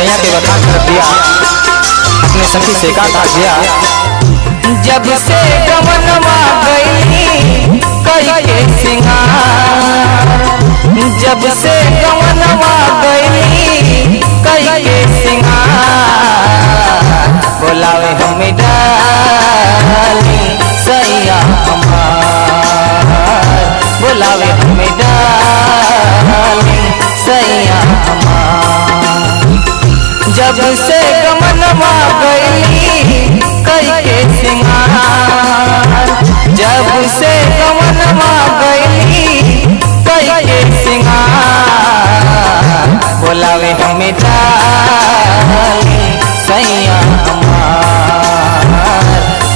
सैया के बता कर दिया, अपने सखी से का दिया। जब से गमनवा गई कई के सिंगार, जब से गमनवा गई कई के सिंगार, बोलावे हमें डाली सैया हमार, बोलावे हमें डाली सैया हमार। जब से गमनवा गई कई के सिंगार, जब से गमनवा गई कई के सिंगार, बोलावे हमें डाली सैया हमार,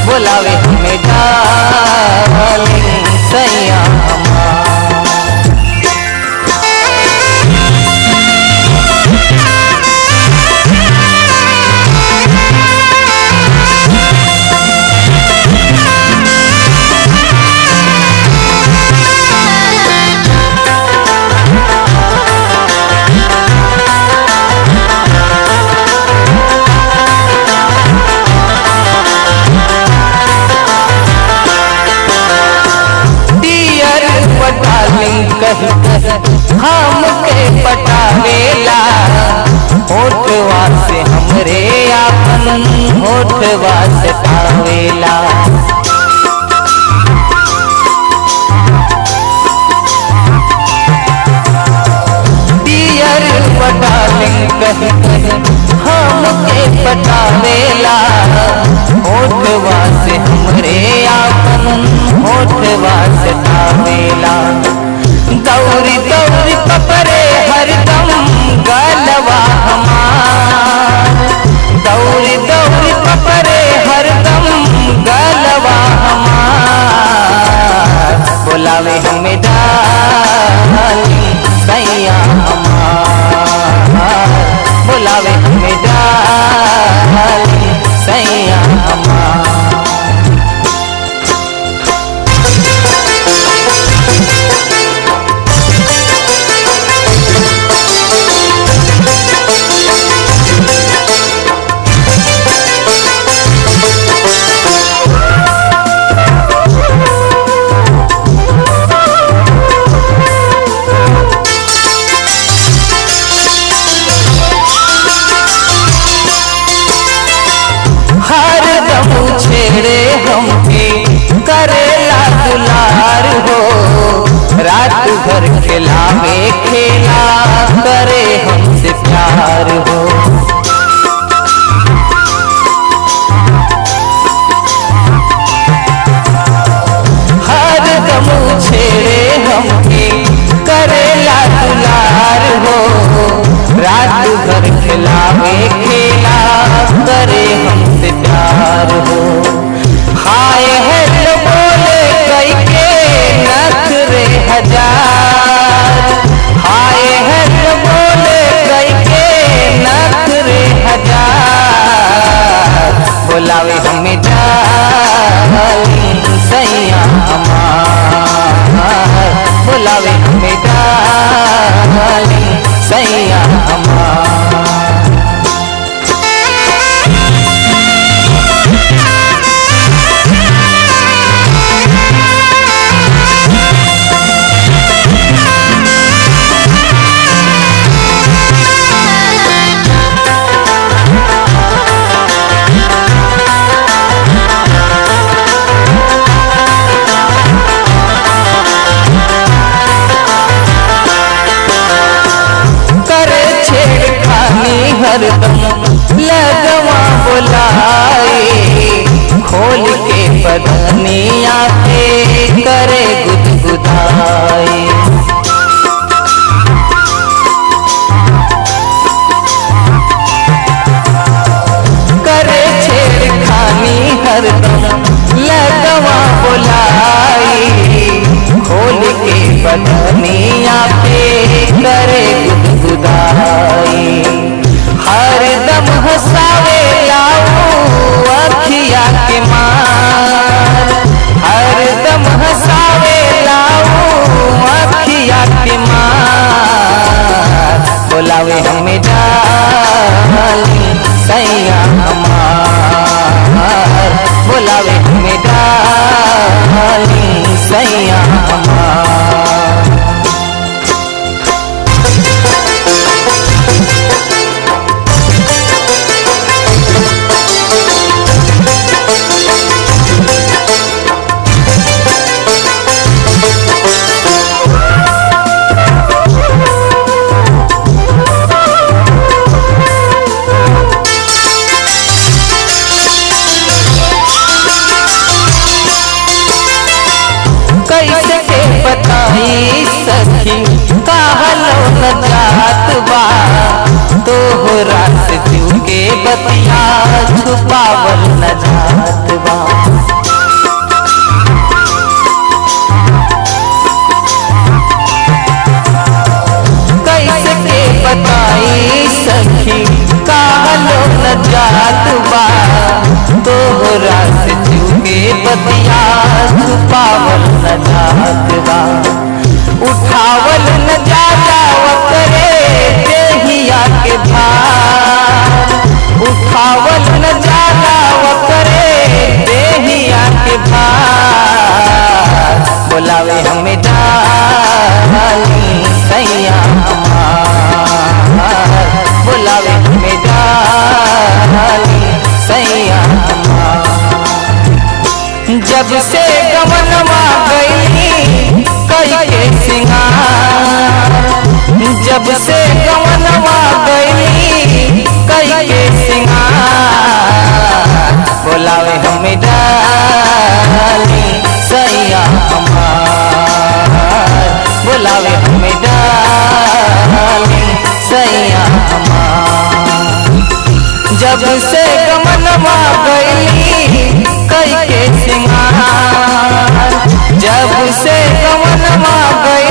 बोलावे हमें डाली सैया हमार। हमके पटावेला होठवा से हमरे आपन होठवा से पावेला, डियर डार्लिंग कही हमके पटावेला होठवा से हमरे आपन होठवा से पावेला। दौरी दौरी पपरे हरदम गलवा हमार, दौरी दौरी पपरे हरदम गलवा हमार, बोलावे हमें डाली सैया हमार, बोलावे हमें डाली सैया हमार। करेला दुलार हो रात भर खिलावे खेला करे हमसे प्यार हो, हर दम छेड़े हमके करेला दुलार हो रात भर खिलावे खेला करे हमसे प्यार हो। हाय हेलो बोले कई के नखरे हजार, हाय हेलो बोले कई के नखरे हजार, बोलावे हमें डाली सैया हमार, बोलावे हमें डाली सैया हमार। हरदम लगवा बुलाए खोल के बदनिया पे करे गुदगुदाए, करे छेड़खानी हरदम लगवा बुलाए खोल के बदनिया पे करे गुदगुदाए, हरदम हंसावे लाऊ अखिया के मार, हरदम हंसावे लाऊ अखिया के मार, बोलावे हमें डाली हमार। कैसे के बताई सखी कहलो न जात बा, तोहरा से दिल के बतिया छुपावल न जात बा। कैसे के बताई सखी कहलो न जात बा, तोहरा से दिल के बतिया छुपावल न जात बा। उठावल न जाता करे देहिया के भार, उठावल न जाता करे देहिया के भार। बुलावे हमें डाली सैया हमार, बुलावे हमें डाली सैया हमार। जब से गमनवा गई कई के सिंगार, जब से गमनवा गई कई के सिंगार। बुलावे हमें डाली सैया हमार, बुलावे हमें डाली सैया हमार। जब से गमनवा गई कई के सिंगार, जब से गमनवा गई